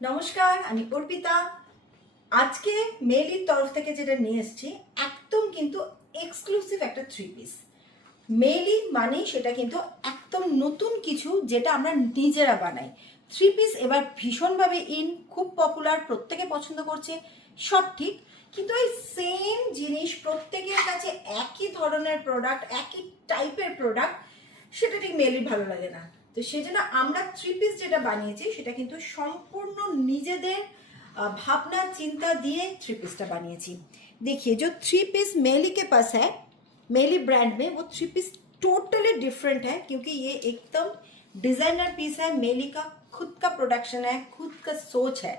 নমস্কার, আমি অর্পিতা। আজকে মেলির তরফ থেকে যেটা নিয়ে এসেছি একদম কিন্তু এক্সক্লুসিভ একটা থ্রি পিস। মেলি মানে সেটা কিন্তু একদম নতুন কিছু, যেটা আমরা নিজেরা বানাই। থ্রি পিস এবার ভীষণভাবে খুব পপুলার, প্রত্যেকে পছন্দ করছে, সব ঠিক। কিন্তু এই সেম জিনিস প্রত্যেকের কাছে একই ধরনের প্রোডাক্ট, একই টাইপের প্রোডাক্ট, সেটা ঠিক মেলির ভালো লাগে না। তো সেজন্য আমরা থ্রি পিস যেটা বানিয়েছি সেটা কিন্তু সম্পূর্ণ নিজেদের भावना चिंता दिए थ्री पीस का बनिए। देखिए जो थ्री पीस मेली के पास है, मेली ब्रांड में, वो थ्री पीस टोटली डिफरेंट है, क्योंकि ये एकदम डिजाइनर पीस है। मेली का खुद का प्रोडक्शन है, खुद का सोच है।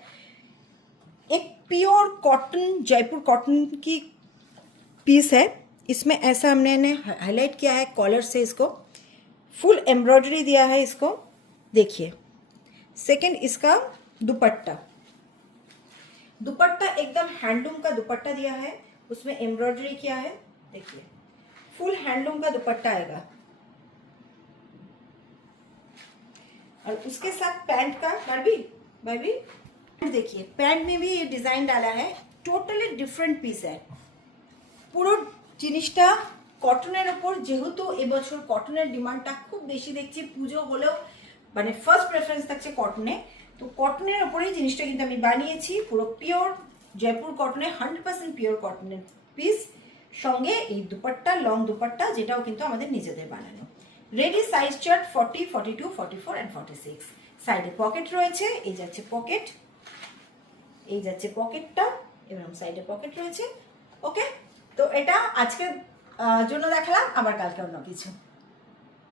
एक प्योर कॉटन, जयपुर कॉटन की पीस है। इसमें ऐसा हमने हाईलाइट किया है कॉलर से, इसको फुल एम्ब्रॉयडरी दिया है इसको। देखिए सेकंड, इसका दुपट्टा, दुपट्टा एकदम हैंडलूम का दुपट्टा दिया है, उसमें एम्ब्रॉयडरी किया है। देखिए फुल हैंडलूम का दुपट्टा आएगा, और उसके साथ पैंट का भाभी देखिए पैंट में भी ये डिजाइन डाला है। टोटली डिफरेंट पीस है। পুরো জিনিসটা কটনের ওপর, যেহেতু এবছর কটনের ডিমান্ডটা খুব বেশি দেখছি, পুজো হলেও মানে ফার্স্ট প্রেফারেন্স থাকছে কটনে। তো কটনের ওপরেই জিনিসটা কিন্তু আমি বানিয়েছি, পুরো পিওর জয়পুর কটনে, 100% পিওর কটনের পিস। সঙ্গে এই দুপাট্টা, লং দুপাট্টা, যেটাও কিন্তু আমাদের নিজেদের বানানো। Ready size chart 40, 42, 44 and 46। সাইডে পকেট রয়েছে, এই যাচ্ছে পকেট, এই যাচ্ছে পকেটটা, এরকম সাইডে পকেট রয়েছে। ওকে, তো এটা আজকের জন্য দেখালাম, আবার কালকে অন্য কিছু।